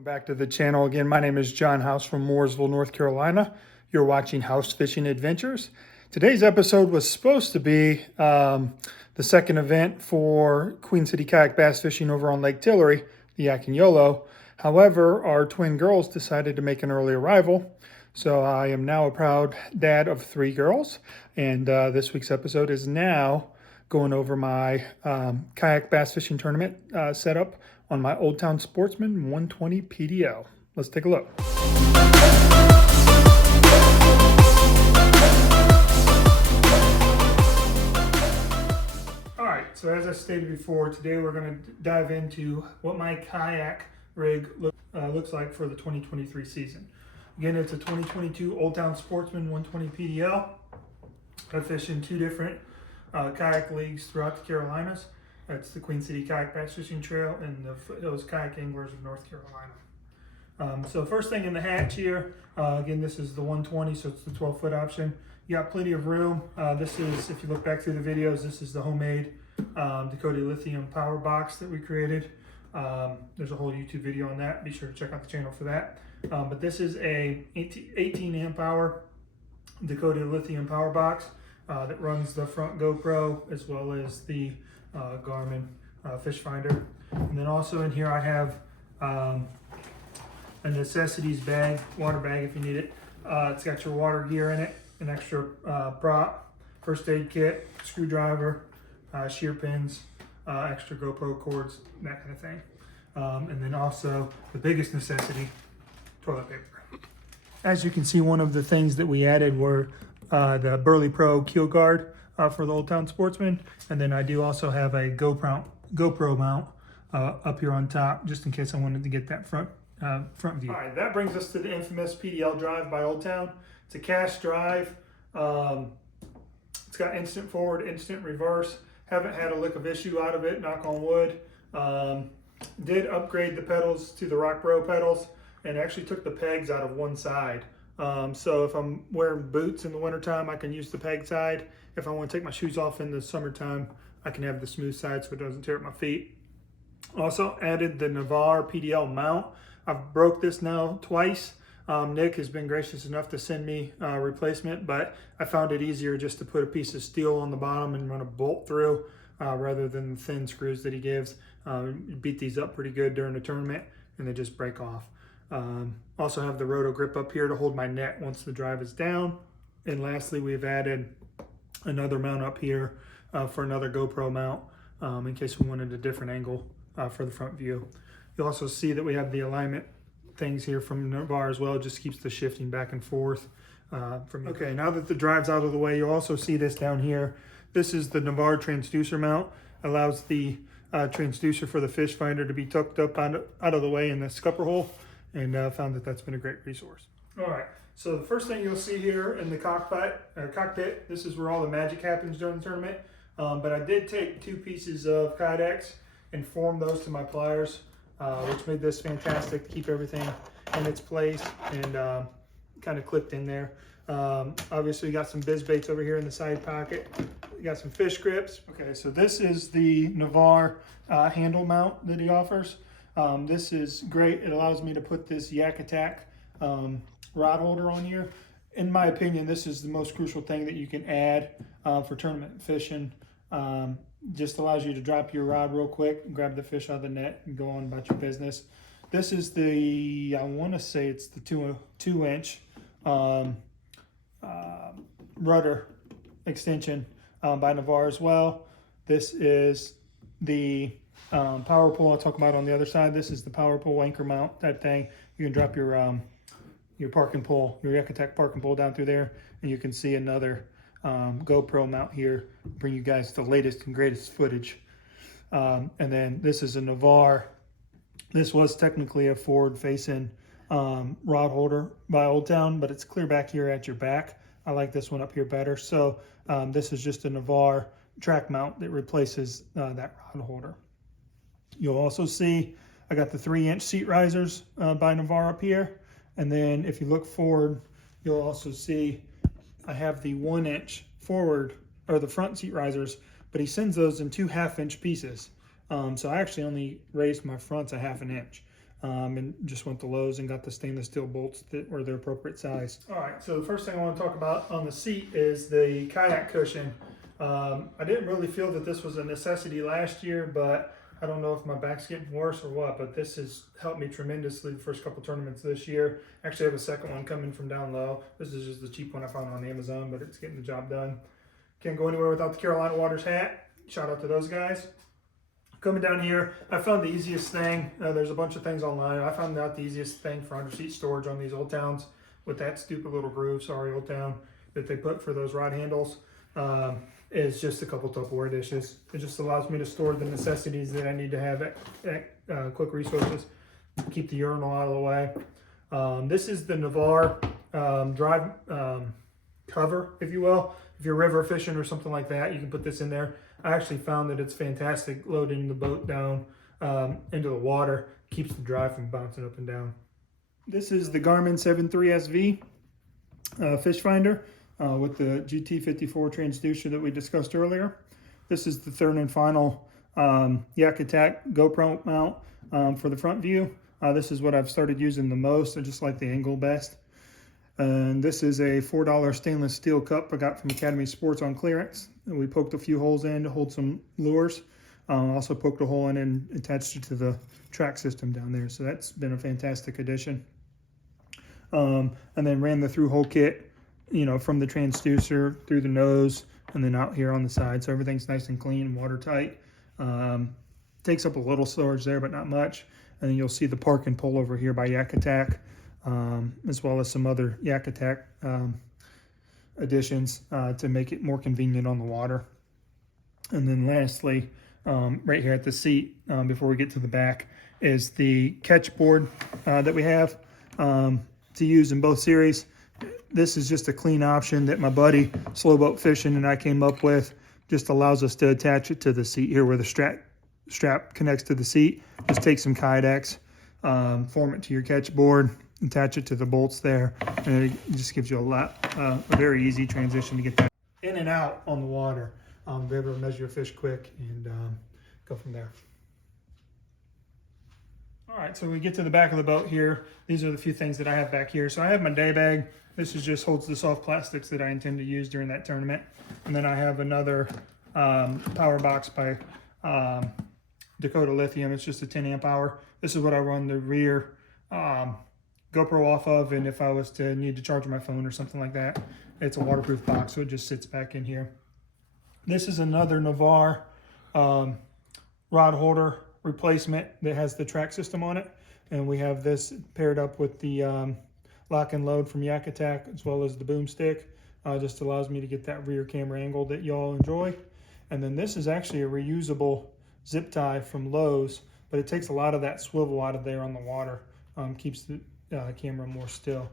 Welcome back to the channel again. My name is John House from Mooresville, North Carolina. You're watching House Fishing Adventures. Today's episode was supposed to be the second event for Queen City kayak bass fishing over on Lake Tillery, the Yak and YOLO. However, our twin girls decided to make an early arrival. So I am now a proud dad of 3 girls. And this week's episode is now going over my kayak bass fishing tournament setup on my Old Town Sportsman 120 PDL. Let's take a look. All right, so as I stated before, today we're going to dive into what my kayak rig looks like for the 2023 season. Again, it's a 2022 Old Town Sportsman 120 PDL. I fish in 2 different kayak leagues throughout the Carolinas. That's the Queen City Kayak Bass Fishing Trail and the Foothills Kayak Anglers of North Carolina. So first thing in the hatch here, again, this is the 120, so it's the 12-foot option. You got plenty of room. This is, if you look back through the videos, this is the homemade Dakota Lithium power box that we created. There's a whole YouTube video on that. Be sure to check out the channel for that. But this is a 18 amp hour Dakota Lithium power box that runs the front GoPro as well as the Garmin fish finder. And then also in here I have a necessities bag, water bag if you need it. It's got your water gear in it, an extra prop, first aid kit, screwdriver, shear pins, extra GoPro cords, that kind of thing. And then also the biggest necessity, toilet paper. As you can see, one of the things that we added were the Burley Pro keel guard for the Old Town Sportsman, and then I do also have a GoPro mount up here on top, just in case I wanted to get that front view. All right, that brings us to the infamous PDL drive by Old Town. It's a cast drive. It's got instant forward, instant reverse. Haven't had a lick of issue out of it, knock on wood. Did upgrade the pedals to the Rock Bro pedals, and actually took the pegs out of one side. So if I'm wearing boots in the wintertime, I can use the peg side. If I want to take my shoes off in the summertime, I can have the smooth side so it doesn't tear up my feet. Also added the Navarre PDL mount. I've broke this now twice. Nick has been gracious enough to send me a replacement, but I found it easier just to put a piece of steel on the bottom and run a bolt through rather than the thin screws that he gives. You beat these up pretty good during the tournament and they just break off. Also have the roto grip up here to hold my net once the drive is down. And lastly, we've added another mount up here for another GoPro mount in case we wanted a different angle for the front view. You'll also see that we have the alignment things here from Navarre as well. It just keeps the shifting back and forth. Okay, now that the drive's out of the way, you'll also see this down here. This is the Navarre transducer mount. Allows the transducer for the fish finder to be tucked up out of the way in the scupper hole, and found that that's been a great resource. All right, so the first thing you'll see here in the cockpit, this is where all the magic happens during the tournament. But I did take 2 pieces of Kydex and form those to my pliers, which made this fantastic to keep everything in its place and kind of clipped in there. Obviously, you got some biz baits over here in the side pocket. You got some fish grips. Okay, so this is the Navarre handle mount that he offers. This is great. It allows me to put this Yak Attack rod holder on here. In my opinion, this is the most crucial thing that you can add for tournament fishing. Just allows you to drop your rod real quick, grab the fish out of the net, and go on about your business. This is the, I want to say it's the 2-inch rudder extension by Navarre as well. This is the power pole I'll talk about on the other side. This is the power pole anchor mount type thing. You can drop your parking pole, your Yak Attack parking pole down through there, and you can see another GoPro mount here, bring you guys the latest and greatest footage. And then this is a Navarre. This was technically a forward-facing rod holder by Old Town, but it's clear back here at your back. I like this one up here better. So this is just a Navarre track mount that replaces that rod holder. You'll also see I got the 3-inch seat risers by Navarre up here. And then if you look forward, you'll also see I have the 1-inch forward, or the front seat risers, but he sends those in 2 half-inch pieces. So I actually only raised my fronts a 1/2 inch. and just went to Lowe's and got the stainless steel bolts that were the appropriate size. All right, so the first thing I want to talk about on the seat is the kayak cushion. I didn't really feel that this was a necessity last year, but I don't know if my back's getting worse or what, but this has helped me tremendously the first couple tournaments this year. Actually, I have a second one coming from down low. This is just the cheap one I found on Amazon, but it's getting the job done. Can't go anywhere without the Carolina Waters hat. Shout out to those guys. Coming down here, I found the easiest thing. There's a bunch of things online. I found out the easiest thing for under-seat storage on these Old Towns with that stupid little groove, sorry Old Town, that they put for those rod handles. Is just a couple Tupperware dishes. It just allows me to store the necessities that I need to have at quick resources. Keep the urinal out of the way. This is the Navarre drive cover, if you will. If you're river fishing or something like that, you can put this in there. I actually found that it's fantastic loading the boat down into the water. Keeps the drive from bouncing up and down. This is the Garmin 7.3 SV fish finder. With the GT54 transducer that we discussed earlier. This is the third and final Yak Attack GoPro mount for the front view. This is what I've started using the most. I just like the angle best. And this is a $4 stainless steel cup I got from Academy Sports on clearance. And we poked a few holes in to hold some lures. Also poked a hole in and attached it to the track system down there. So that's been a fantastic addition. And then ran the through hole kit, you know, from the transducer through the nose and then out here on the side. So everything's nice and clean and watertight. Takes up a little storage there, but not much. And then you'll see the park and pull over here by Yak Attack, as well as some other Yak Attack additions to make it more convenient on the water. And then lastly, right here at the seat, before we get to the back, is the catch board that we have to use in both series. This is just a clean option that my buddy Slow Boat Fishing and I came up with. Just allows us to attach it to the seat here where the strap connects to the seat. Just take some Kydex, form it to your catch board, attach it to the bolts there, and it just gives you a very easy transition to get that in and out on the water. Be able to measure your fish quick and go from there. All right, so we get to the back of the boat here. These are the few things that I have back here. So I have my day bag. This is just holds the soft plastics that I intend to use during that tournament. And then I have another power box by Dakota Lithium. It's just a 10 amp hour. This is what I run the rear GoPro off of. And if I was to need to charge my phone or something like that, it's a waterproof box, so it just sits back in here. This is another Navarre rod holder replacement that has the track system on it, and we have this paired up with the lock and load from Yak Attack as well as the boomstick. Just allows me to get that rear camera angle that y'all enjoy. And then this is actually a reusable zip tie from Lowe's, but it takes a lot of that swivel out of there on the water, keeps the camera more still.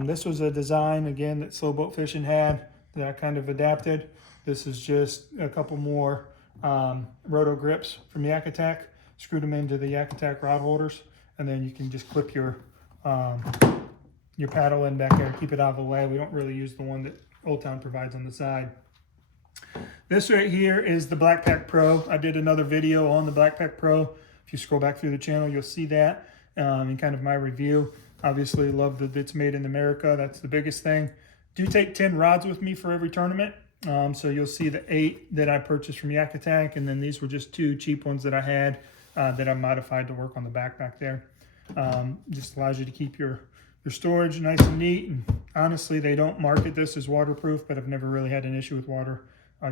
This was a design again that Slow Boat Fishing had that I kind of adapted. This is just a couple more roto grips from Yak Attack, screwed them into the Yak Attack rod holders, and then you can just clip your paddle in back there, keep it out of the way. We don't really use the one that Old Town provides on the side. This right here is the Blackpack Pro. I did another video on the Blackpack Pro. If you scroll back through the channel, you'll see that and kind of my review. Obviously love that it's made in America. That's the biggest thing. Do take 10 rods with me for every tournament. So you'll see the 8 that I purchased from Yak Attack, and then these were just 2 cheap ones that I had that I modified to work on the back there. Just allows you to keep your storage nice and neat. And honestly, they don't market this as waterproof, but I've never really had an issue with water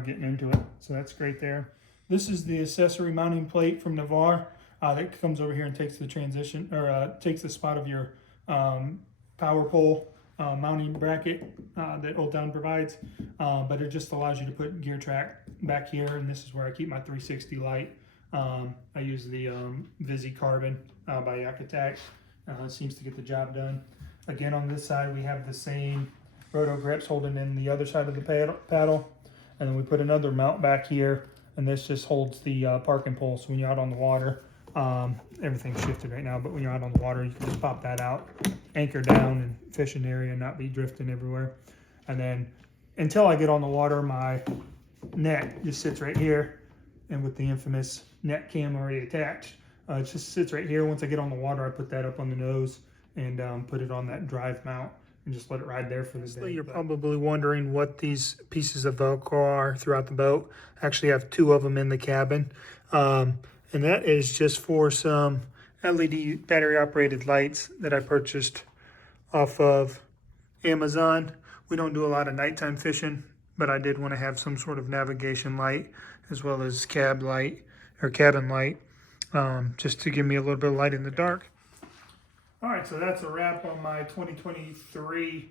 getting into it. So that's great there. This is the accessory mounting plate from Navarre that comes over here and takes the transition, or takes the spot of your power pole mounting bracket that Old Town provides, but it just allows you to put gear track back here, and this is where I keep my 360 light. I use the Visi Carbon by Yak Attack. It seems to get the job done. Again, on this side we have the same roto grips holding in the other side of the paddle, and then we put another mount back here, and this just holds the park and pull. So when you're out on the water, everything's shifted right now, but when you're out on the water, you can just pop that out, anchor down, and fish an area and not be drifting everywhere. And then until I get on the water, my net just sits right here, and with the infamous net cam already attached, It just sits right here. Once I get on the water, I put that up on the nose and put it on that drive mount and just let it ride there for the day. You're probably wondering what these pieces of Velcro are throughout the boat. I actually have 2 of them in the cabin. And that is just for some LED battery operated lights that I purchased off of Amazon. We don't do a lot of nighttime fishing, but I did want to have some sort of navigation light as well as cabin light, just to give me a little bit of light in the dark. All right, so that's a wrap on my 2023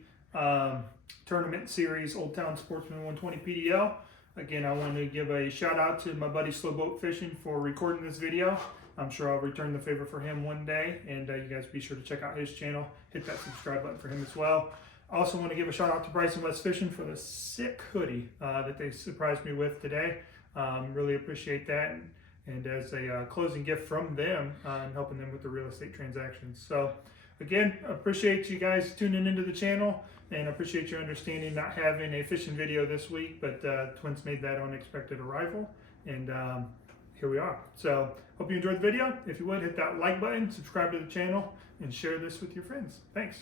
tournament series, Old Town Sportsman 120 PDL. Again, I want to give a shout out to my buddy Slow Boat Fishing for recording this video. I'm sure I'll return the favor for him one day, and you guys be sure to check out his channel. Hit that subscribe button for him as well. I also want to give a shout out to Bryson West Fishing for the sick hoodie that they surprised me with today. Really appreciate that. And as a closing gift from them, I'm helping them with the real estate transactions. So again, appreciate you guys tuning into the channel, and appreciate your understanding not having a fishing video this week, but Twins made that unexpected arrival, and here we are. So hope you enjoyed the video. If you would, hit that like button, subscribe to the channel, and share this with your friends. Thanks.